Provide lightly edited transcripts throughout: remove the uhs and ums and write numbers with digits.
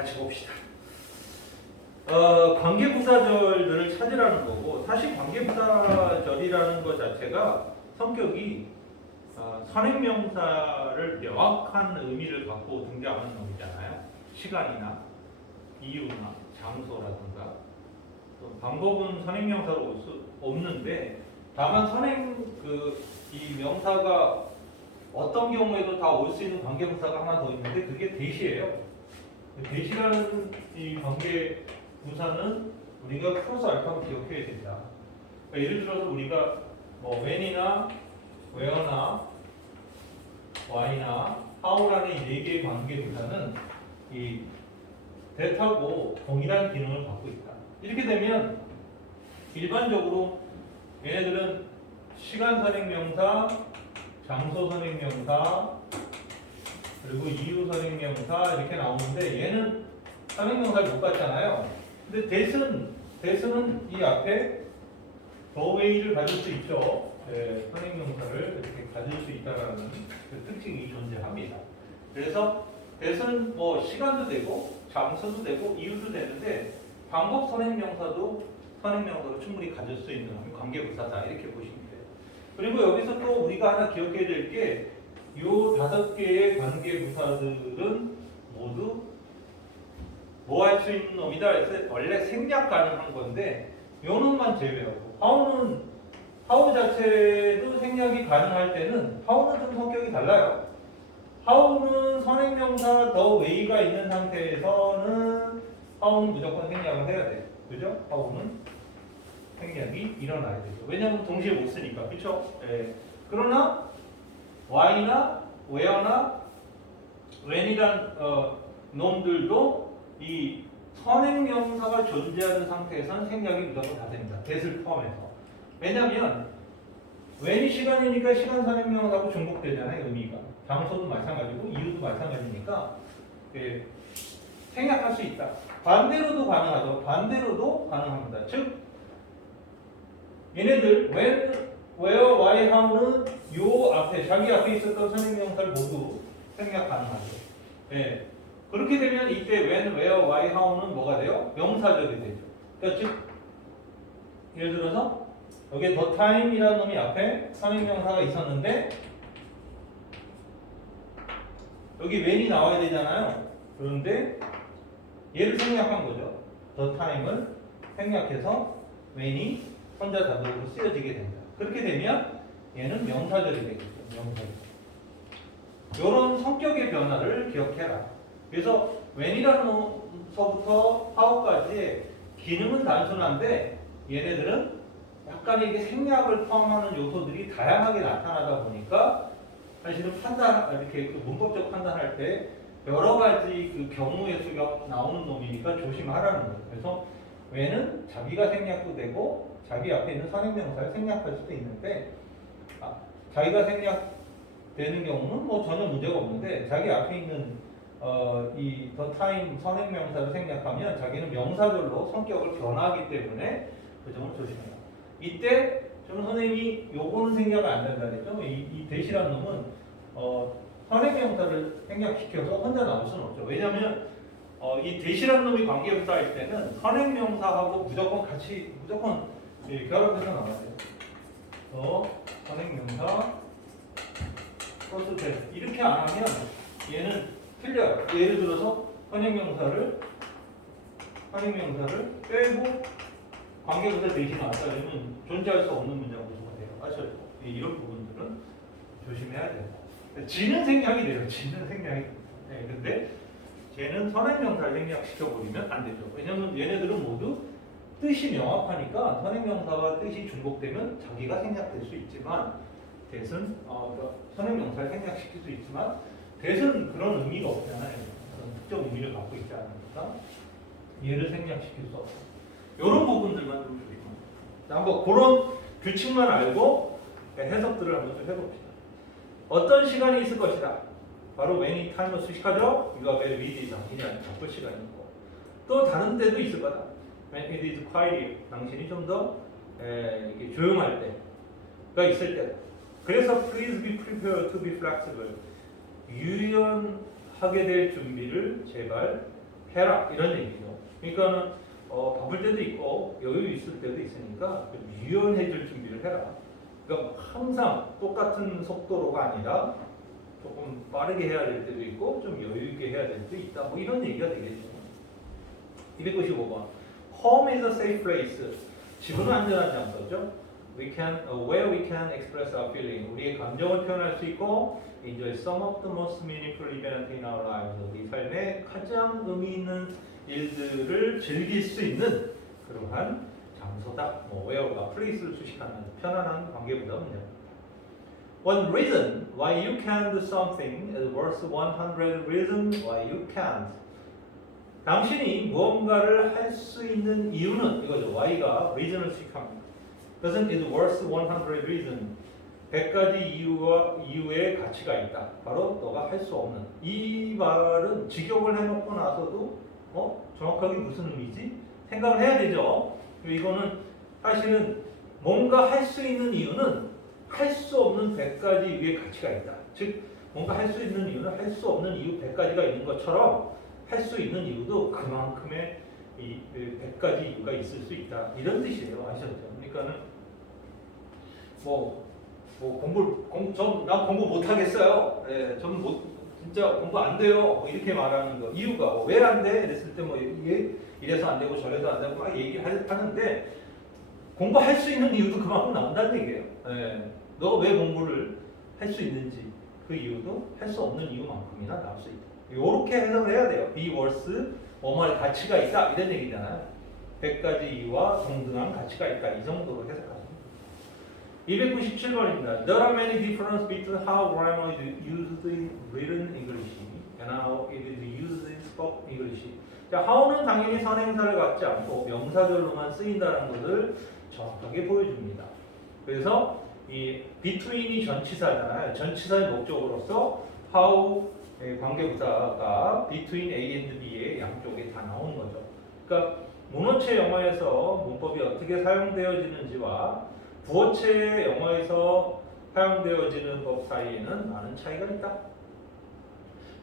같이 봅시다. 관계부사절들을 찾으라는 거고, 사실 관계부사절이라는 것 자체가 성격이 선행명사를 명확한 의미를 갖고 등장하는 놈이잖아요. 시간이나 이유나 장소라든가. 방법은 선행명사로 올 수 없는데, 다만 이 명사가 어떤 경우에도 다 올 수 있는 관계부사가 하나 더 있는데, 그게 대시예요. 대시라는 이 관계부사는 우리가 플러스 알파로 기억해야 된다. 그러니까 예를 들어서 우리가 뭐 when이나 where나 why나 how라는 이 네 개의 관계부사는 이 that하고 동일한 기능을 갖고 있다. 이렇게 되면 일반적으로 얘네들은 시간 선행명사, 장소 선행명사, 그리고 이유 선행명사 이렇게 나오는데, 얘는 선행명사를 못 갖잖아요. 근데 that은 이 앞에 the way를 가질 수 있죠. 선행명사를 이렇게 가질 수 있다라는 그 특징이 존재합니다. 그래서 that은 뭐 시간도 되고 장소도 되고 이유도 되는데, 방법 선행명사도 선행명사로 충분히 가질 수 있는 관계부사다, 이렇게 보시면 돼요. 그리고 여기서 또 우리가 하나 기억해야 될 게, 요 5개의 관계부사들은 모두 뭐 할 수 있는 놈이다 해서 원래 생략 가능한 건데, 요 놈만 제외하고, how 자체도 생략이 가능할 때는, how는 좀 성격이 달라요. how는 선행명사 the way가 있는 상태에서는 how는 무조건 생략을 해야 돼. 그죠? how는 생략이 일어나야 되죠. 왜냐하면 동시에 못 쓰니까. 그쵸? 예. 그러나 why나 where나 when이란 놈들도 이 선행명사가 존재하는 상태에서는 생략이 무조건 다 됩니다. that을 포함해서. 왜냐하면 when이 시간이니까 시간 선행명사하고 중복되잖아요, 의미가. 장소도 마찬가지고 이유도 마찬가지니까 생략할 수 있다. 반대로도 가능하죠. 반대로도 가능합니다. 즉 얘네들 when, where, why, how는 요 앞에 자기 앞에 있었던 선행명사를 모두 생략 가능하죠. 예. 그렇게 되면 이때 when, where, why, how는 뭐가 돼요? 명사절이 되죠. 그러니까 즉 예를 들어서 여기에 the time이라는 놈이 앞에 선행명사가 있었는데, 여기 when이 나와야 되잖아요. 그런데 얘를 생략한 거죠. the time을 생략해서 when이 혼자 단독으로 쓰여지게 된다. 그렇게 되면 얘는 명사절이 되겠죠. 명사절. 이런 성격의 변화를 기억해라. 그래서 when이라는 놈서부터 how까지 기능은 단순한데, 얘네들은 약간의 이게 생략을 포함하는 요소들이 다양하게 나타나다 보니까 사실은 이렇게 문법적 판단할 때 여러 가지 그 경우의 수가 나오는 놈이니까 조심하라는 거예요. 그래서 when은 자기가 생략도 되고 자기 앞에 있는 선행명사를 생략할 수도 있는데, 자기가 생략되는 경우는 뭐 전혀 문제가 없는데, 자기 앞에 있는 이 the time 선행명사를 생략하면 자기는 명사절로 성격을 변화하기 때문에 그 점을 조심해라. 이때 저는 선생님이 요거는 생략이 안 된다 그랬죠. 이 대시라는 놈은 선행명사를 생략시켜서 혼자 나올 수는 없죠. 왜냐하면 이 대시라는 놈이 관계부사일 때는 선행명사하고 무조건 결합해서 나와야 돼요. 선행명사 플러스 대 이렇게 안 하면 얘는 틀려요. 예를 들어서 선행명사를 빼고 관계부사 대시 나왔다 그러면 존재할 수 없는 문장 구조가 돼요. 아시죠? 이런 부분들은 조심해야 된다. 지는 생략이 돼요. 지는 생략이. 네, 근데 쟤는 선행명사를 생략시켜버리면 안 되죠. 왜냐면 얘네들은 모두 뜻이 명확하니까 선행명사와 뜻이 중복되면 자기가 생략될 수 있지만, that은 선행명사를 생략시킬 수 있지만 that은 그런 의미가 없잖아요. 그런 특정 의미를 갖고 있지 않으니까 얘를 생략시킬 수 없어요. 이런 부분들만 좀 조심합니다. 한번 그런 규칙만 알고 해석들을 한번 좀 해봅시다. 어떤 시간이 있을 것이다. 바로 when이 타임을 수식하죠. 이거 앞에 read 당신이 바꿀 시간이고, 또 다른 때도 있을 거다. when it is quiet, 당신이 좀 더 조용할 때가 있을 때다. 그래서 please be prepared to be flexible. 유연하게 될 준비를 제발 해라 이런 얘기죠. 그러니까는 바쁠 때도 있고 여유 있을 때도 있으니까 좀 유연해질 준비를 해라. 그러니까 항상 똑같은 속도로가 아니라 조금 빠르게 해야 될 때도 있고 좀 여유 있게 해야 될 때도 있다. 뭐 이런 얘기가 되겠죠. 295번. Home is a safe place. 집은 안전한 장소죠. Where we can express our feeling. 우리의 감정을 표현할 수 있고 enjoy some of the most meaningful events in our lives. 우리 삶의 가장 의미 있는 일들을 즐길 수 있는 그러한 장소다. where가 place를 수식하는 편안한 관계보다는요. One reason why you can do something is worth 100 reasons why you can't. 당신이 무언가를 할 수 있는 이유는 이거죠. why가 reason을 수식합니다. 그것은 is worth 100 reasons. 100가지 이유의 가치가 있다. 바로 너가 할 수 없는. 이 말은 직역을 해놓고 나서도 정확하게 무슨 의미지? 생각을 해야 되죠. 이거는 사실은 뭔가 할 수 있는 이유는 할 수 없는 100가지 이유의 가치가 있다. 즉 뭔가 할 수 있는 이유는 할 수 없는 이유 100가지가 있는 것처럼 할 수 있는 이유도 그만큼의 이 100가지 이유가 있을 수 있다. 이런 뜻이에요. 아시죠? 그러니까는 난 공부 못 하겠어요. 예, 저는 진짜 공부 안 돼요. 뭐 이렇게 말하는 거 이유가 왜 안 돼? 이랬을 때 이게 이래서 안 되고 저래서 안 되고 막 얘기하는데 공부할 수 있는 이유도 그만큼 나온다는 얘기예요. 예, 너 왜 공부를 할 수 있는지 그 이유도 할 수 없는 이유만큼이나 나올 수 있다. 이렇게 해석을 해야 돼요. be worth 뭐뭐의 가치가 있다 이런 얘기잖아요. 100가지 이유와 동등한 가치가 있다 이 정도로 해석합니다. 297번입니다. There are many differences between how grammar is used in written English and how it is used in spoken English. 자, how는 당연히 선행사를 갖지 않고 명사절로만 쓰인다는 것을 정확하게 보여줍니다. 그래서 이 between이 전치사잖아요. 전치사의 목적으로서 how의 관계부사가 between A and B의 양쪽에 다 나오는 거죠. 그러니까 문어체 영어에서 문법이 어떻게 사용되어지는지와 부어체 영어에서 사용되어지는 법 사이에는 많은 차이가 있다.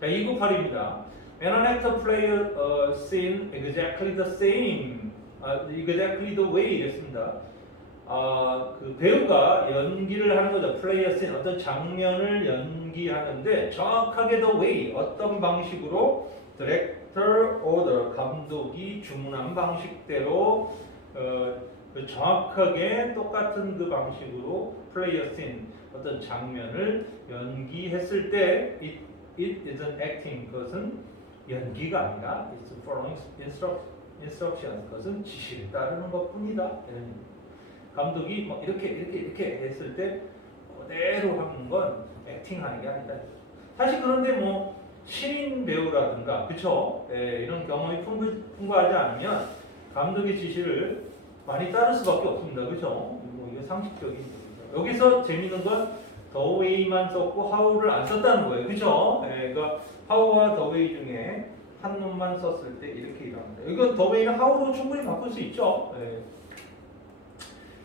자, 298입니다. When an actor plays a scene exactly the same, exactly the way 이랬습니다. 그 배우가 연기를 하는 거죠. play a scene, 어떤 장면을 연기하는데 정확하게 the way, 어떤 방식으로 director order, 감독이 주문한 방식대로 정확하게 똑같은 그 방식으로 play a scene, 어떤 장면을 연기했을 때 it isn't acting, 그것은 연기가 아니라 it's following instructions, 그것은 지시를 따르는 것뿐이다. 감독이 뭐 이렇게 했을 때 그대로 하는 건 액팅하는 게 아니다. 사실 그런데 뭐 신인 배우라든가 그쵸? 이런 경험이 풍부하지 않으면 감독의 지시를 많이 따를 수밖에 없습니다. 그렇죠? 뭐 이거 상식적인 거죠. 여기서 재밌는 건 the way만 썼고 how를 안 썼다는 거예요. 그렇죠? 그러니까 how와 the way 중에 한 놈만 썼을 때 이렇게 일어납니다. 이건 the way는 how로 충분히 바꿀 수 있죠.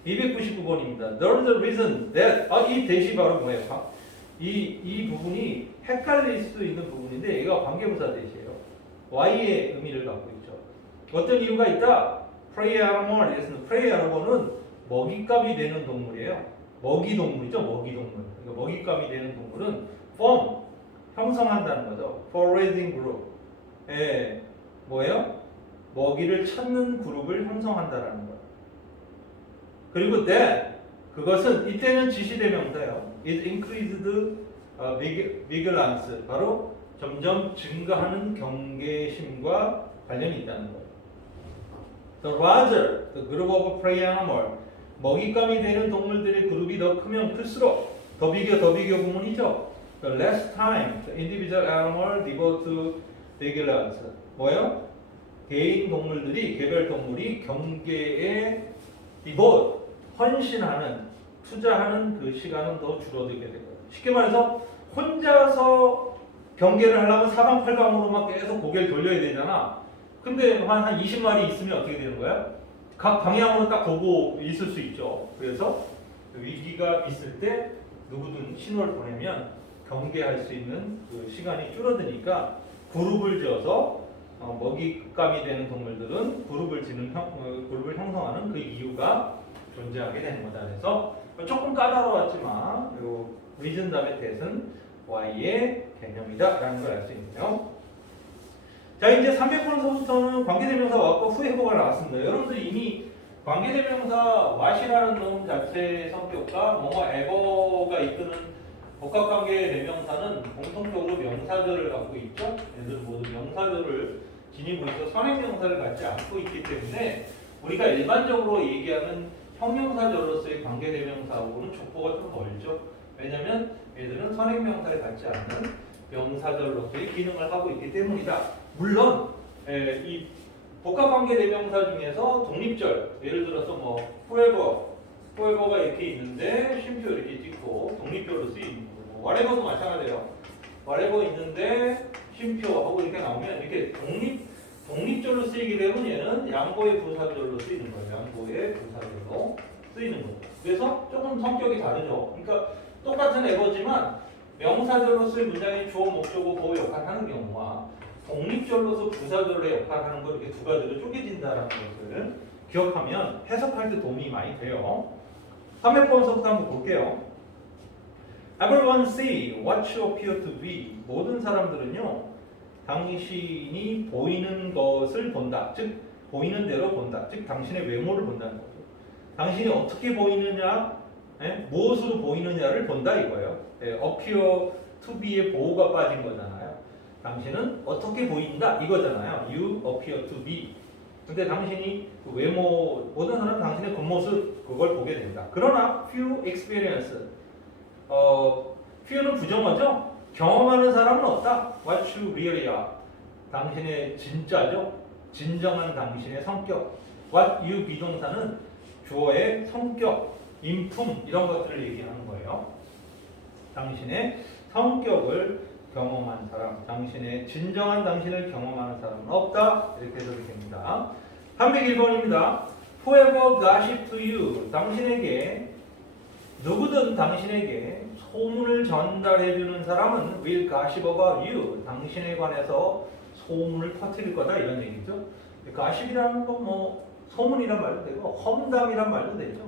299번입니다. There's a reason that 이 대시 바로 뭐예요? 이 부분이 헷갈릴 수 있는 부분인데 얘가 관계부사 대시예요. Y의 의미를 갖고 있죠. 어떤 이유가 있다? prey animal 이랬습니다. prey animal은 먹잇감이 되는 동물이에요. 먹이동물이죠. 먹이동물. 그러니까 먹잇감이 되는 동물은 form, 형성한다는 거죠. foraging group. 뭐예요? 먹이를 찾는 그룹을 형성한다라는 거예요. 그리고 that, 그것은 이때는 지시대명사예요. It increased vigilance. 바로 점점 증가하는 경계심과 관련이 있다는 거예요. The larger the group of prey animal, 먹잇감이 되는 동물들의 그룹이 더 크면 클수록 더 비교 구문이죠. The less time the individual animal devote to vigilance. 뭐예요? 개인 동물들이 개별 동물이 경계에 devote 헌신하는 투자하는 그 시간은 더 줄어들게 되거든요. 쉽게 말해서 혼자서 경계를 하려면 사방팔방으로만 계속 고개를 돌려야 되잖아. 근데 한 20마리 있으면 어떻게 되는 거야? 각 방향으로 딱 보고 있을 수 있죠. 그래서 위기가 있을 때 누구든 신호를 보내면 경계할 수 있는 그 시간이 줄어드니까 그룹을 지어서 먹잇감이 되는 동물들은 그룹을 형성하는 그 이유가 존재하게 되는 거다. 그래서 조금 까다로웠지만 요 reason 다음에 that은 Y의 개념이다라는 걸 알 수 있네요. 자, 이제 300번서부터는 관계대명사 what과 후회보가 나왔습니다. 여러분들 이미 관계대명사 what이라는 놈 자체의 성격과 뭐뭐 ever가 이끄는 복합관계대명사는 공통적으로 명사절을 갖고 있죠. 얘들은 모두 명사절을 지니고 있어 선행명사를 갖지 않고 있기 때문에 우리가 일반적으로 얘기하는 형용사절로서의 관계대명사하고는 족보가 좀 멀죠. 왜냐하면 얘들은 선행명사를 갖지 않는 명사절로서의 기능을 하고 있기 때문이다. 물론 이 복합관계대명사 중에서 독립절, 예를 들어서 뭐 forever가 이렇게 있는데 쉼표 이렇게 찍고 독립절로 쓰이는 거고, whatever도 마찬가지예요. whatever 있는데 쉼표하고 이렇게 나오면 이렇게 독립절로 쓰이게 되면 얘는 양보의 부사절로 쓰이는 거예요. 양보의 부사절로 쓰이는 거죠. 그래서 조금 성격이 다르죠. 그러니까 똑같은 에버지만 명사절로 쓰인 문장이 주어, 목적어, 보호 역할을 하는 경우와 독립절로서 부사절의 역할을 하는 거 이렇게 두 가지로 쪼개진다는 것을 기억하면 해석할 때 도움이 많이 돼요. 300번서부터 한번 볼게요. Everyone see what you appear to be. 모든 사람들은요, 당신이 보이는 것을 본다. 즉, 보이는 대로 본다. 즉, 당신의 외모를 본다는 거죠. 당신이 어떻게 보이느냐, 무엇으로 보이느냐를 본다 이거예요. appear to be의 보호가 빠진 거잖아요. 당신은 어떻게 보인다 이거잖아요. You appear to be. 근데 당신이 그 외모, 모든 사람은 당신의 겉모습 그걸 보게 된다. 그러나 few experience, few는 부정어죠. 경험하는 사람은 없다. What you really are. 당신의 진짜죠. 진정한 당신의 성격. What you 비동사는 주어의 성격, 인품 이런 것들을 얘기하는 거예요. 당신의 성격을 경험한 사람, 당신의 진정한 당신을 경험하는 사람은 없다. 이렇게 해석이 됩니다. 301번입니다. Whoever gossip to you. 당신에게 누구든 당신에게 소문을 전달해주는 사람은 will gossip about you. 당신에 관해서 소문을 퍼뜨릴 거다 이런 얘기죠. gossip이라는 건 뭐 소문이란 말도 되고 험담이란 말도 되죠.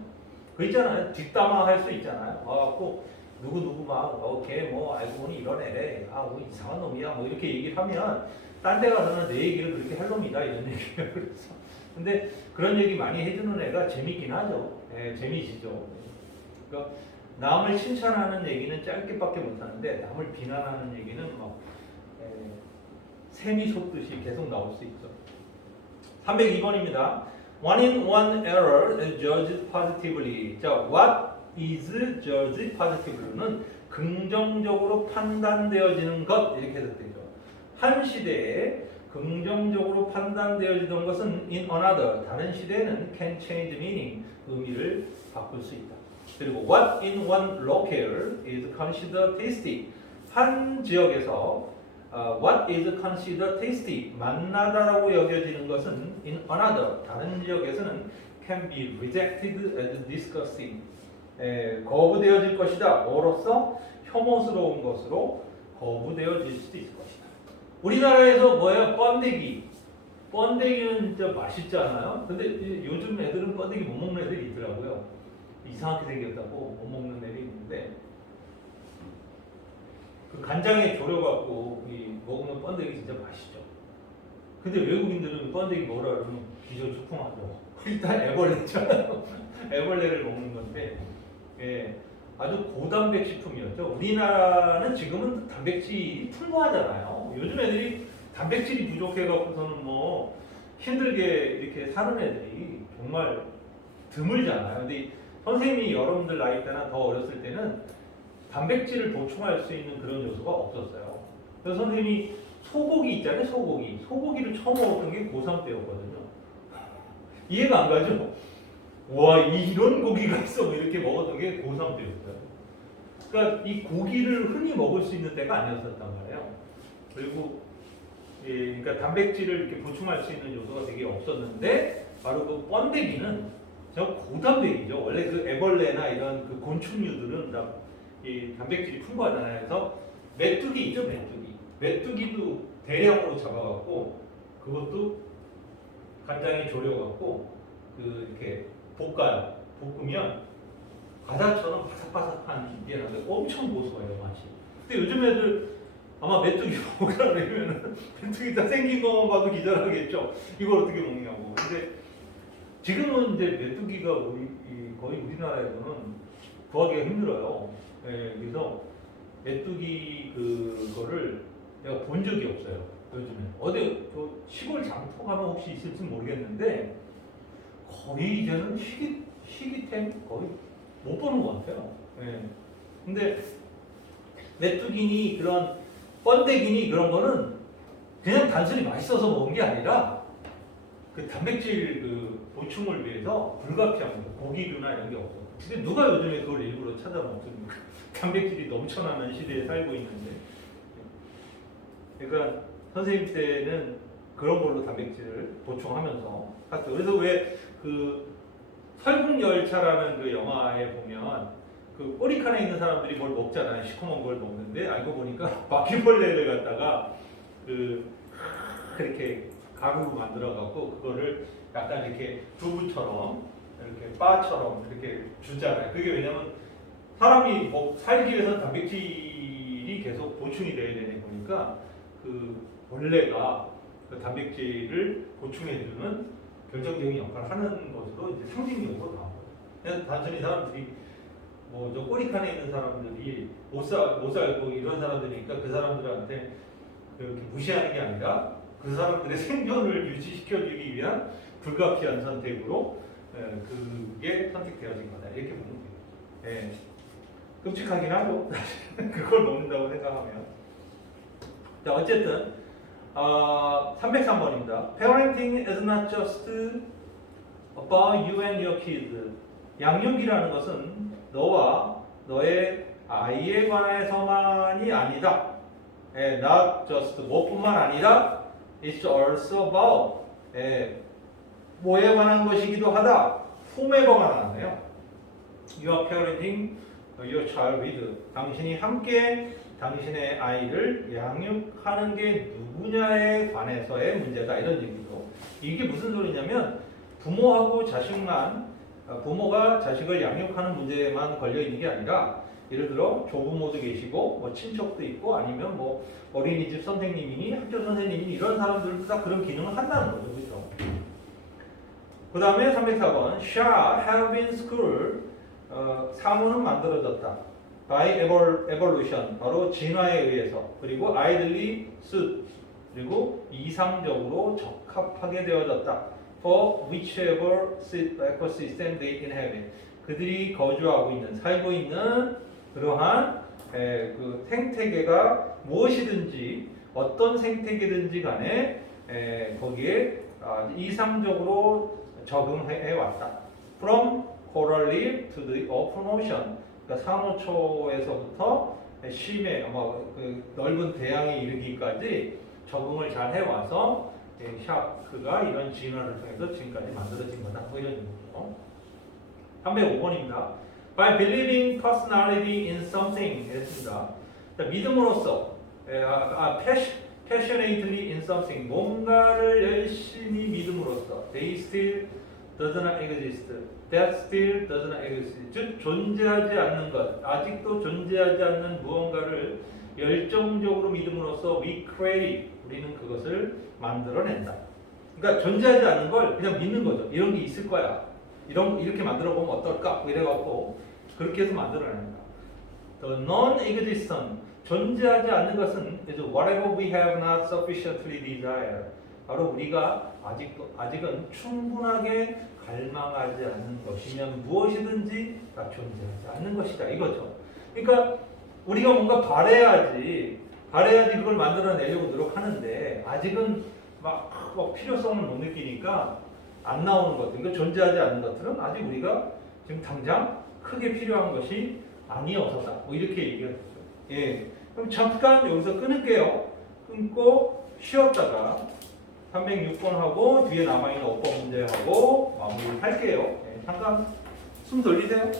그 있잖아요. 뒷담화 할 수 있잖아요. 와갖고 누구 막 걔 뭐 알고 보니 이런 애래. 뭐 이상한 놈이야. 뭐 이렇게 얘기를 하면 딴 데 가서는 내 얘기를 그렇게 할 놈이다 이런 얘기예요. 그래서 근데 그런 얘기 많이 해주는 애가 재밌긴 하죠. 재미지죠. 그러니까 남을 칭찬하는 얘기는 짧게밖에 못하는데 남을 비난하는 얘기는 막 샘이 솟듯이 계속 나올 수 있죠. 302번입니다. One in one error is judged positively. 자, what is judged positively는 긍정적으로 판단되어지는 것 이렇게 해석되죠. 한 시대에 긍정적으로 판단되어지던 것은 in another 다른 시대에는 can change meaning 의미를 바꿀 수 있다. 그리고 what in one locale is considered tasty 한 지역에서 what is considered tasty 맛나다라고 여겨지는 것은 in another 다른 지역에서는 can be rejected as disgusting 거부되어질 것이다. 뭐로써 혐오스러운 것으로 거부되어질 수도 있을 것이다. 우리나라에서 뭐예요? 번데기는 진짜 맛있잖아요. 근데 요즘 애들은 번데기 못 먹는 애들이 있더라고요. 이상하게 생겼다고 못 먹는 애들이 있는데 그 간장에 졸여갖고 먹으면 번데기 진짜 맛있죠. 근데 외국인들은 번데기 먹으라 그러면 기절초풍하죠. 일단 애벌레잖아요. 애벌레를 먹는 건데 아주 고단백 식품이었죠. 우리나라는 지금은 단백질이 풍부하잖아요. 요즘 애들이 단백질이 부족해갖고서는 뭐 힘들게 이렇게 사는 애들이 정말 드물잖아요. 근데 선생님이 여러분들 나이 때나 더 어렸을 때는 단백질을 보충할 수 있는 그런 요소가 없었어요. 그래서 선생님이 소고기 있잖아요. 소고기를 처음 먹었던 게 고3 때였거든요. 이해가 안 가죠? 와, 이런 고기가 있어. 이렇게 먹었던 게 고3 때였어요. 그러니까 이 고기를 흔히 먹을 수 있는 때가 아니었단 말이에요. 그리고 그러니까 단백질을 이렇게 보충할 수 있는 요소가 되게 없었는데 바로 그 번데기는 고단백이죠. 원래 그 애벌레나 이런 그 곤충류들은 다 이 단백질이 풍부하잖아요. 그래서 메뚜기 있죠, 메뚜기도 대량으로 잡아갖고 그것도 간장에 졸여갖고 이렇게 볶아요. 볶으면 과자처럼 바삭바삭한 게 나는데 엄청 고소해요 맛이. 근데 요즘 애들 아마 메뚜기 먹으라 그러면은 메뚜기 다 생긴 것만 봐도 기절하겠죠. 이걸 어떻게 먹냐고. 근데 지금은 이제 메뚜기가 거의 우리나라에서는 구하기가 힘들어요. 예, 그래서 메뚜기 그거를 내가 본 적이 없어요. 요즘에 어디 시골 장터 가면 혹시 있을지 모르겠는데 거의 이제는 희귀템 거의 못 보는 것 같아요. 예. 근데 메뚜기니 그런 번데기니 그런 거는 그냥 단순히 맛있어서 먹은 게 아니라 그 단백질 보충을 위해서 불가피합니다. 고기류나 이런 게 없어. 근데 누가 요즘에 그걸 일부러 찾아 먹습니까? 단백질이 넘쳐나는 시대에 살고 있는데. 그러니까 선생님 때는 그런 걸로 단백질을 보충하면서 갔죠. 그래서 왜 설국열차라는 그 영화에 보면 그 꼬리칸에 있는 사람들이 뭘 먹잖아요. 시커먼 걸 먹는데 알고 보니까 바퀴벌레를 갖다가 그렇게 가루로 만들어 갖고 그거를 약간 이렇게 두부처럼 이렇게 바처럼 이렇게 주잖아요. 그게 왜냐면 사람이 살기 위해서 단백질이 계속 보충이 돼야 되는 거니까 그 벌레가 그 단백질을 보충해주는 결정적인 역할을 하는 것으로 이제 상징적으로 나와요. 그냥 단순히 사람들이 저 꼬리칸에 있는 사람들이 못 살고 이런 사람들이니까 그 사람들한테 그렇게 무시하는 게 아니라 그 사람들의 생존을 유지시켜주기 위한 불가피한 선택으로 그게 선택되어진 거다. 이렇게 보면 돼요. 예. 끔찍하긴 하고 그걸 먹는다고 생각하면. 자, 어쨌든 303번입니다. Parenting is not just about you and your kids. 양육이라는 것은 너와 너의 아이에 관해서만이 아니다. Not just 뭐뿐만 아니라 It's also about 뭐에 관한 것이기도 하다. whomever가 나왔네요. You are parenting your child with. 당신이 함께 당신의 아이를 양육하는 게 누구냐에 관해서의 문제다. 이런 얘기죠. 이게 무슨 소리냐면 부모가 자식을 양육하는 문제에만 걸려 있는 게 아니라 예를 들어 조부모도 계시고 뭐 친척도 있고 아니면 뭐 어린이집 선생님이니 학교 선생님이니 이런 사람들도 다 그런 기능을 한다는 거죠. 그렇죠? 그 다음에 304번 shall have been school 사무는 만들어졌다. by evolution 바로 진화에 의해서 그리고 ideally suit 그리고 이상적으로 적합하게 되어졌다. for whichever ecosystem they inhabit 그들이 거주하고 있는 살고 있는 그러한 그 생태계가 무엇이든지 어떤 생태계든지 간에 거기에 이상적으로 적응해 왔다. From coral reef to the open ocean 그러니까 산호초에서부터 심해 그 넓은 대양에 이르기까지 적응을 잘 해와서 샤크가 이런 진화를 통해서 지금까지 만들어진 거다. 뭐 이런 얘기죠. 305번입니다. By believing personality in something 했습니다. 믿음으로써 passionately in something 뭔가를 열심히 믿음으로써 they still does not exist. That still does not exist. 즉 존재하지 않는 것, 아직도 존재하지 않는 무언가를 열정적으로 믿음으로써 we create 우리는 그것을 만들어낸다. 그러니까 존재하지 않는 걸 그냥 믿는 거죠. 이런 게 있을 거야. 이렇게 만들어 보면 어떨까? 이래갖고 그렇게 해서 만들어낸다. The non-existent 존재하지 않는 것은 is whatever we have not sufficiently desired. 바로 우리가 아직은 충분하게 갈망하지 않는 것이면 무엇이든지 다 존재하지 않는 것이다. 이거죠. 그러니까 우리가 뭔가 바래야지 그걸 만들어내려고 노력하는데 아직은 막 필요성을 못 느끼니까 안 나오는 것들, 그러니까 존재하지 않는 것들은 아직 우리가 지금 당장 크게 필요한 것이 아니어서다. 뭐 이렇게 얘기를 했죠. 예. 그럼 잠깐 여기서 끊을게요. 끊고 쉬었다가 306번 하고 뒤에 남아있는 어법 문제 하고 마무리를 할게요. 예. 잠깐 숨 돌리세요.